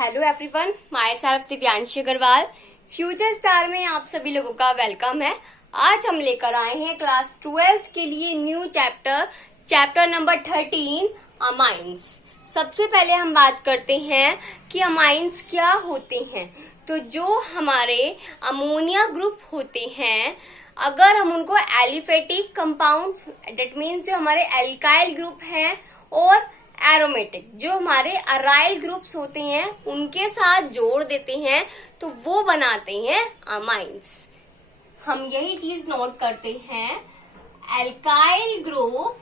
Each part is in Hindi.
Hello everyone, myself Divyanshi Agarwal. Future star में आप सभी लोगों का वेलकम है। आज हम लेकर आए हैं क्लास 12th के लिए न्यू चैप्टर नंबर 13 अमाइंस। सबसे पहले हम बात करते हैं कि अमाइंस क्या होते हैं। तो जो हमारे अमोनिया ग्रुप होते हैं, अगर हम उनको एलिफेटिक कंपाउंड्स, दैट मीन्स जो हमारे एल्काइल ग्रुप हैं और एरोमेटिक जो हमारे अराइल ग्रुप्स होते हैं, उनके साथ जोड़ देते हैं तो वो बनाते हैं अमाइंस। हम यही चीज नोट करते हैं, एल्काइल ग्रुप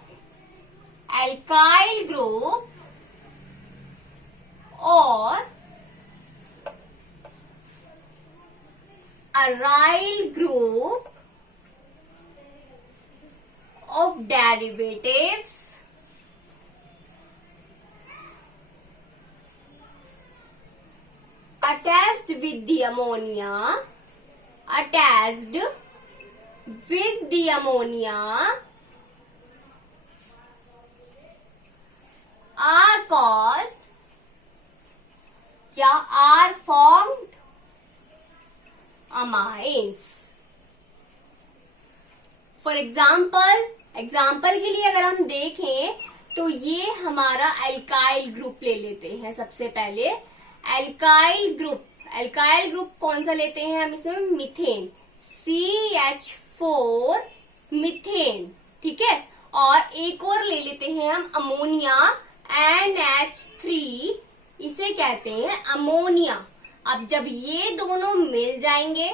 और aryl group of derivatives attached with the ammonia are called या are formed amines। For example के लिए अगर हम देखें तो ये हमारा एल्काइल ग्रुप ले लेते हैं। सबसे पहले एल्काइल ग्रुप कौन सा लेते हैं हम? इसमें मीथेन, CH4 मीथेन, ठीक है। और एक और ले लेते हैं हम अमोनिया, NH3, इसे कहते हैं अमोनिया। अब जब ये दोनों मिल जाएंगे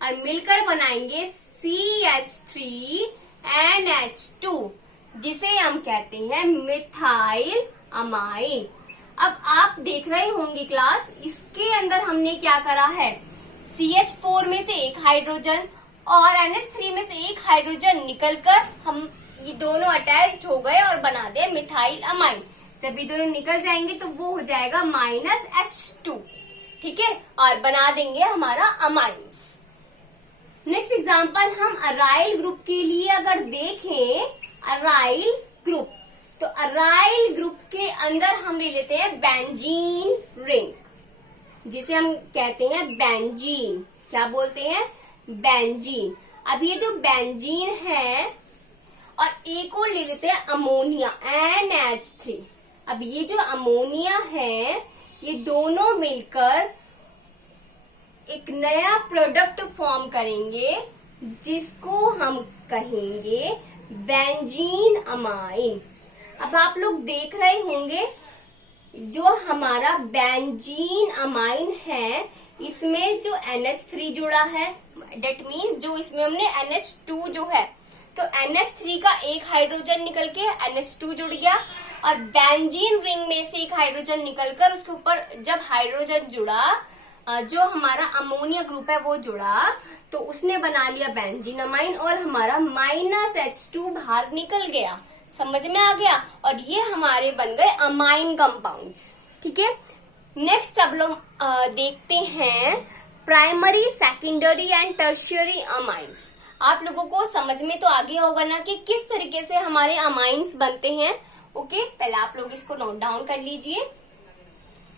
और मिलकर बनाएंगे CH3NH2, जिसे हम कहते हैं मिथाइल अमाइन। अब आप देख रहे होंगे क्लास, इसके अंदर हमने क्या करा है, CH4 में से एक हाइड्रोजन और NH3 में से एक हाइड्रोजन निकलकर हम ये दोनों अटैच्ड हो गए और बना दे मिथाइल अमाइन। जब ये दोनों निकल जाएंगे तो वो हो जाएगा -H2, ठीक है, और बना देंगे हमारा अमाइंस। नेक्स्ट एग्जांपल हम अराइल ग्रुप के लिए अगर देखें, अराइल ग्रुप, तो अराइल ग्रुप के अंदर हम ले लेते हैं बेंजीन रिंग, जिसे हम कहते हैं बेंजीन। क्या बोलते हैं? बेंजीन। अब ये जो बेंजीन है और एक और ले लेते हैं अमोनिया, NH3। अब ये जो अमोनिया है, ये दोनों मिलकर एक नया प्रोडक्ट फॉर्म करेंगे जिसको हम कहेंगे बेंजीन अमाइन। अब आप लोग देख रहे होंगे, जो हमारा बेंजीन अमाइन है, इसमें जो NH3 जुड़ा है, डेट मीन जो इसमें हमने NH2 जो है, तो NH3 का एक हाइड्रोजन निकल के NH2 जुड़ गया और बेंजीन रिंग में से एक हाइड्रोजन निकलकर उसके ऊपर जब हाइड्रोजन जुड़ा, जो हमारा अमोनिया ग्रुप है वो जुड़ा, तो उसने बना लिया बेंजीन अमाइन और हमारा -H2 बाहर निकल गया। समझ में आ गया? और ये हमारे बन गए अमाइन कंपाउंड्स, ठीक है। नेक्स्ट अब लोग देखते हैं primary, secondary and tertiary amines. आप लोगों को समझ में तो आ गया होगा ना कि किस तरीके से हमारे अमाइंस बनते हैं। ओके, पहले आप लोग इसको नोट डाउन कर लीजिए।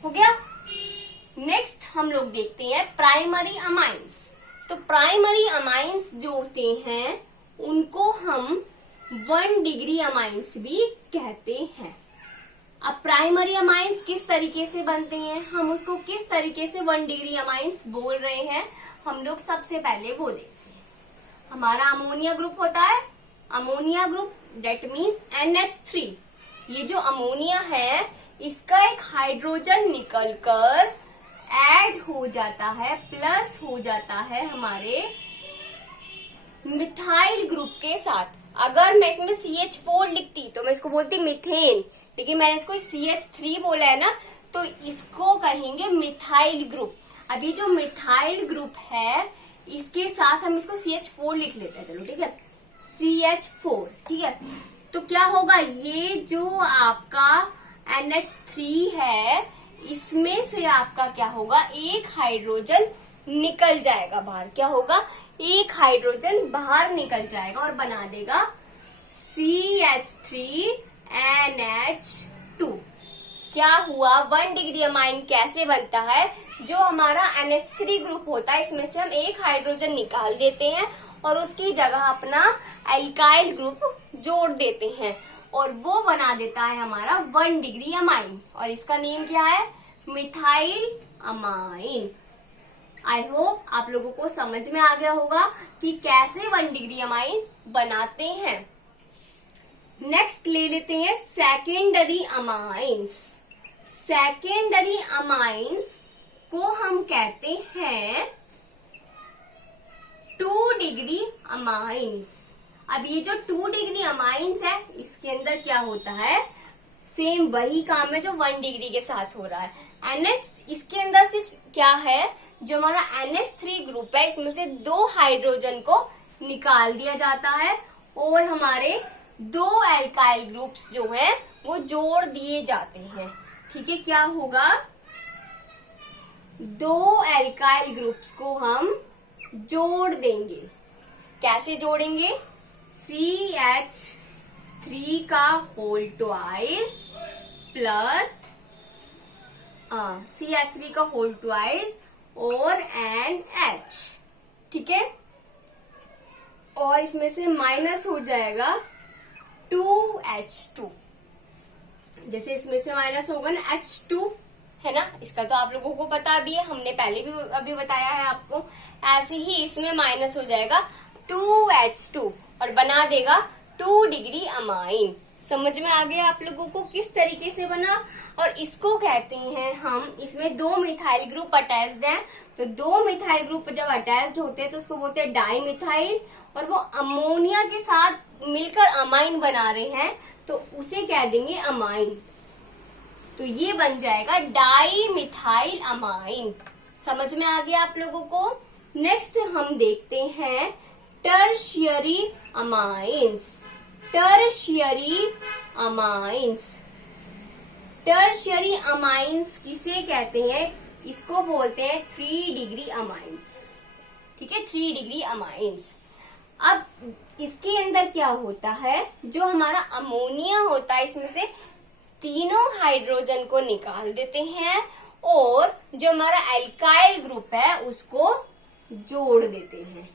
हो गया। नेक्स्ट हम लोग देखते हैं प्राइमरी अमाइंस। तो प्राइमरी अमाइंस जो होते हैं उनको हम 1 डिग्री अमाइंस भी कहते हैं। अब प्राइमरी अमाइंस किस तरीके से बनते हैं, हम उसको किस तरीके से 1 डिग्री अमाइंस बोल रहे हैं, हम लोग सबसे पहले वो देखते हैं। हमारा अमोनिया ग्रुप होता है, ammonia group that means NH3। ये जो अमोनिया है, इसका एक हाइड्रोजन निकलकर ऐड हो जाता है, प्लस हो जाता है हमारे मिथाइल ग्रुप के साथ। अगर मैं इसमें CH4 लिखती तो मैं इसको बोलती मीथेन, लेकिन मैंने इसको CH3 बोला है ना, तो इसको कहेंगे मिथाइल ग्रुप। अभी जो मिथाइल ग्रुप है, इसके साथ हम इसको CH4 लिख लेते हैं। चलो ठीक है, CH4, ठीक है। तो क्या होगा, ये जो आपका NH3 है, इसमें से आपका क्या होगा, एक हाइड्रोजन निकल जाएगा बाहर। क्या होगा, एक हाइड्रोजन बाहर निकल जाएगा और बना देगा CH3NH2। क्या हुआ, 1 डिग्री अमाइन कैसे बनता है। जो हमारा NH3 ग्रुप होता है इसमें से हम एक हाइड्रोजन निकाल देते हैं और उसकी जगह अपना एल्काइल ग्रुप जोड़ देते हैं और वो बना देता है हमारा 1 डिग्री अमाइन और इसका नेम क्या है, मिथाइल अमाइन। आई होप आप लोगों को समझ में आ गया होगा कि कैसे 1 डिग्री अमाइन बनाते हैं। नेक्स्ट ले लेते हैं सेकेंडरी अमाइंस। सेकेंडरी अमाइंस को हम कहते हैं 2 डिग्री अमाइंस। अब ये जो 2 डिग्री अमाइंस है इसके अंदर क्या होता है, सेम वही काम है जो 1 डिग्री के साथ हो रहा है। NH इसके अंदर सिर्फ क्या है, जो हमारा NH3 ग्रुप है इसमें से 2 हाइड्रोजन को निकाल दिया जाता है और हमारे 2 एल्काइल ग्रुप्स जो हैं वो जोड़ दिए जाते हैं। ठीक है, क्या होगा, 2 एल्काइल ग्रुप्स को हम जोड़ देंगे। कैसे जोड़ेंगे, CH3 का होल ट्वाइस प्लस CH3 का होल ट्वाइस और NH। ठीक है, और इसमें से माइनस हो जाएगा 2H2। जैसे इसमें से माइनस होगा ना H2 है ना, इसका तो आप लोगों को पता भी है, हमने पहले भी अभी बताया है आपको। ऐसे ही इसमें माइनस हो जाएगा 2H2 और बना देगा 2 डिग्री अमाइन। समझ में आ गया आप लोगों को किस तरीके से बना। और इसको कहते हैं हम, इसमें 2 मिथाइल ग्रुप अटैच्ड हैं, तो 2 मिथाइल ग्रुप जब अटैच्ड होते हैं तो उसको बोलते हैं डाई मिथाइल, और वो अमोनिया के साथ मिलकर अमाइन बना रहे हैं तो उसे कह देंगे अमाइन। तो ये बन जाएगा डाई मिथाइल अमाइन। समझ में आ गया आप लोगों को। नेक्स्ट हम देखते हैं tertiary amines. Tertiary amines, tertiary amines किसे कहते हैं, इसको बोलते हैं 3 डिग्री अमाइंस। ठीक है, 3 डिग्री अमाइंस। अब इसके अंदर क्या होता है, जो हमारा अमोनिया होता है इसमें से तीनों हाइड्रोजन को निकाल देते हैं और जो हमारा एल्काइल ग्रुप है उसको जोड़ देते हैं।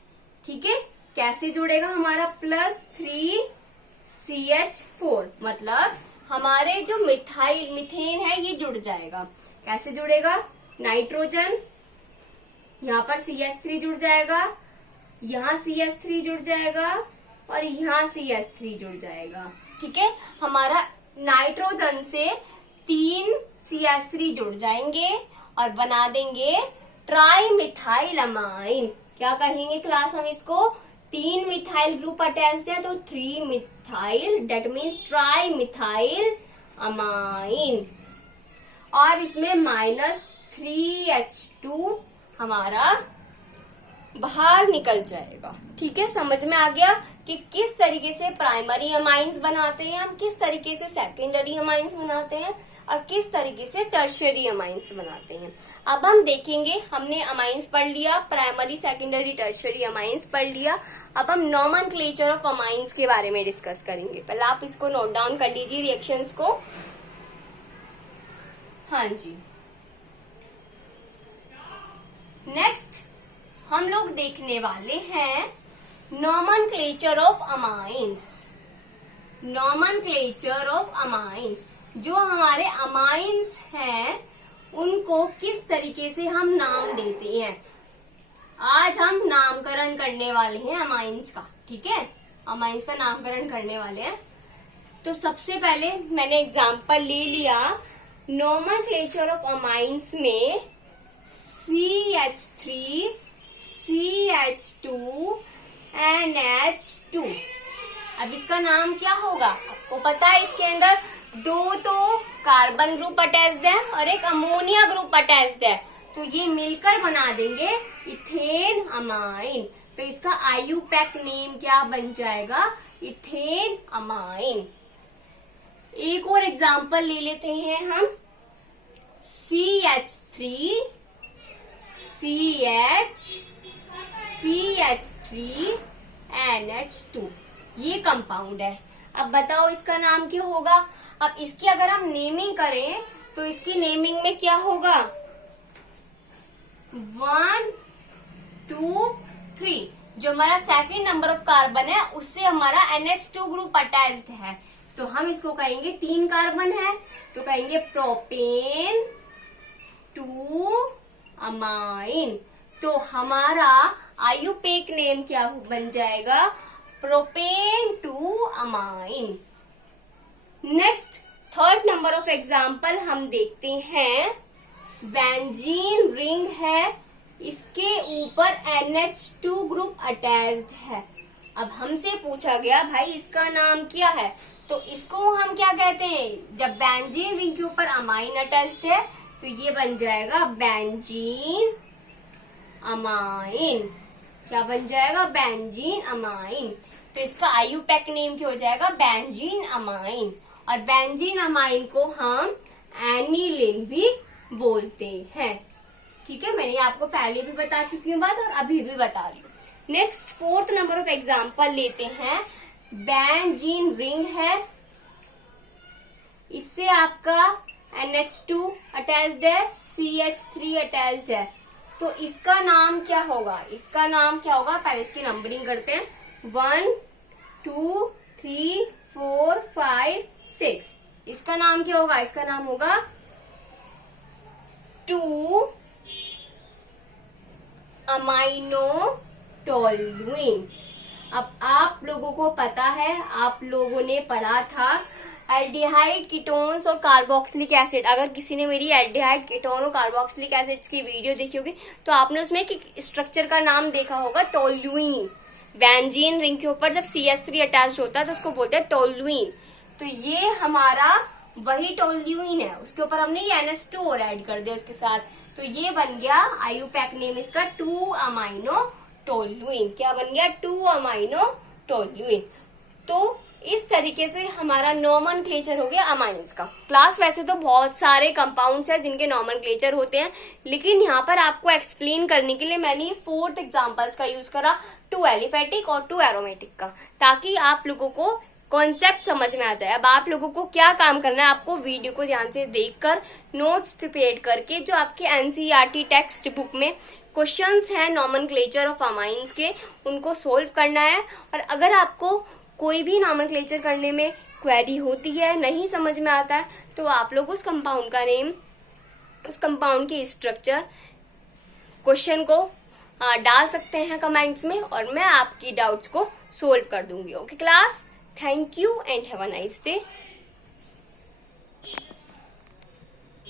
ठीक है, कैसे जुड़ेगा, हमारा +3CH4, मतलब हमारे जो मीथेन है ये जुड़ जाएगा। कैसे जुड़ेगा, नाइट्रोजन, यहाँ पर CH3 जुड़ जाएगा, यहाँ CH3 जुड़ जाएगा और यहाँ CH3 जुड़ जाएगा। ठीक है, हमारा नाइट्रोजन से 3 CH3 जुड़ जाएंगे और बना देंगे ट्राई मिथाइल अमाइन। क्या कहेंगे क्लास हम इसको, 3 मिथाइल ग्रुप अटैच्ड है तो 3 methyl, that means tri methyl amine. और इसमें -3H2 हमारा बाहर निकल जाएगा। ठीक है, समझ में आ गया कि किस तरीके से प्राइमरी अमाइंस बनाते हैं हम, किस तरीके से सेकेंडरी अमाइंस बनाते हैं और किस तरीके से टर्शियरी अमाइंस बनाते हैं। अब हम देखेंगे, हमने अमाइंस पढ़ लिया, प्राइमरी सेकेंडरी टर्शियरी अमाइंस पढ़ लिया। अब हम नॉमेनक्लेचर ऑफ अमाइंस के बारे में डिस्कस करेंगे। पहले आप इसको नोट डाउन कर लीजिए रिएक्शंस को। हाँ जी, नेक्स्ट हम लोग देखने वाले हैं nomenclature of amines. Nomenclature of amines, जो हमारे अमाइंस हैं उनको किस तरीके से हम नाम देते हैं। आज हम नामकरण करने वाले हैं अमाइंस का। ठीक है, अमाइंस का नामकरण करने वाले हैं। तो सबसे पहले मैंने एग्जांपल ले लिया नॉमेनक्लेचर ऑफ अमाइंस में CH3, CH2, NH2। अब इसका नाम क्या होगा, आपको पता है इसके अंदर 2 तो कार्बन ग्रुप अटैच्ड है और एक अमोनिया ग्रुप अटैच्ड है, तो ये मिलकर बना देंगे इथेन अमाइन। तो इसका IUPAC नेम क्या बन जाएगा, इथेन अमाइन। एक और एग्जांपल ले लेते हैं हम, CH3, CH3, NH2, ये कंपाउंड है। अब बताओ इसका नाम क्या होगा। अब इसकी अगर हम नेमिंग करें तो इसकी नेमिंग में क्या होगा, 1 2 3। जो हमारा सेकंड नंबर ऑफ कार्बन है उससे हमारा NH2 ग्रुप अटैच्ड है, तो हम इसको कहेंगे 3 कार्बन है, तो कहेंगे प्रोपेन 2 अमाइन। तो हमारा आयुपेक नेम क्या बन जाएगा, propane 2 amine. Next third number of example हम देखते हैं। बेंजीन रिंग है, इसके ऊपर NH2 ग्रुप अटैच्ड है। अब हमसे पूछा गया भाई इसका नाम क्या है, तो इसको हम क्या कहते हैं, जब बेंजीन रिंग के ऊपर अमाइन अटैच्ड है तो ये बन जाएगा बेंजीन अमाइन। क्या बन जाएगा, बेंजीन अमाइन। तो इसका आयुपैक नेम क्या हो जाएगा, बेंजीन अमाइन। और बेंजीन अमाइन को हम एनिलीन भी बोलते हैं। ठीक है, मैंने आपको पहले भी बता चुकी हूँ बात और अभी भी बता रही हूँ। Next fourth number of example लेते हैं। बेंजीन रिंग है, इससे आपका NH2 अटैच्ड है, CH3 अटैच्ड है, तो इसका नाम क्या होगा, इसका नाम क्या होगा, पहले इसकी नंबरिंग करते हैं। 1 2 3 4 5 6। इसका नाम क्या होगा, इसका नाम होगा 2 अमाइनो टोलुइन। अब आप लोगों को पता है, आप लोगों ने पढ़ा था एल्डिहाइड, कीटोन्स और कार्बोक्सिलिक एसिड। अगर किसी ने मेरी एल्डिहाइड, कीटोन और कार्बोक्सिलिक एसिड्स की वीडियो देखी होगी तो आपने उसमें एक स्ट्रक्चर का नाम देखा होगा, टोलुइन। बेंजीन रिंग के ऊपर जब CH3 अटैच होता है तो उसको बोलते हैं टोलुइन। तो ये हमारा वही टोलुइन है, उसके ऊपर हमने ये NH2 और ऐड कर दिया उसके साथ, तो ये बन गया आयुपैक नेम इसका 2 अमाइनो टोलुइन। क्या बन गया, 2 अमाइनो टोलुइन। तो इस तरीके से हमारा नॉमनक्लेचर हो गया अमाइंस का। क्लास वैसे तो बहुत सारे कंपाउंड्स हैं जिनके नॉमनक्लेचर होते हैं, लेकिन यहाँ पर आपको एक्सप्लेन करने के लिए मैंने 4th एग्जाम्पल्स का यूज करा, 2 एलिफेटिक और 2 एरोमेटिक का, ताकि आप लोगों को कॉन्सेप्ट समझ में आ जाए। अब आप लोगों को क्या काम करना है, आपको वीडियो को ध्यान से देखकर नोट्स प्रिपेयर करके जो आपके NCERT टेक्स्ट बुक में क्वेश्चंस हैं नॉमनक्लेचर ऑफ अमाइंस के, उनको सोल्व करना है। और अगर आपको कोई भी नॉमनक्लेचर करने में क्वेरी होती है, नहीं समझ में आता है, तो आप लोग उस कंपाउंड का नेम, उस कंपाउंड की स्ट्रक्चर, क्वेश्चन को डाल सकते हैं कमेंट्स में और मैं आपकी डाउट्स को सोल्व कर दूंगी। Okay class, thank you and have a nice day.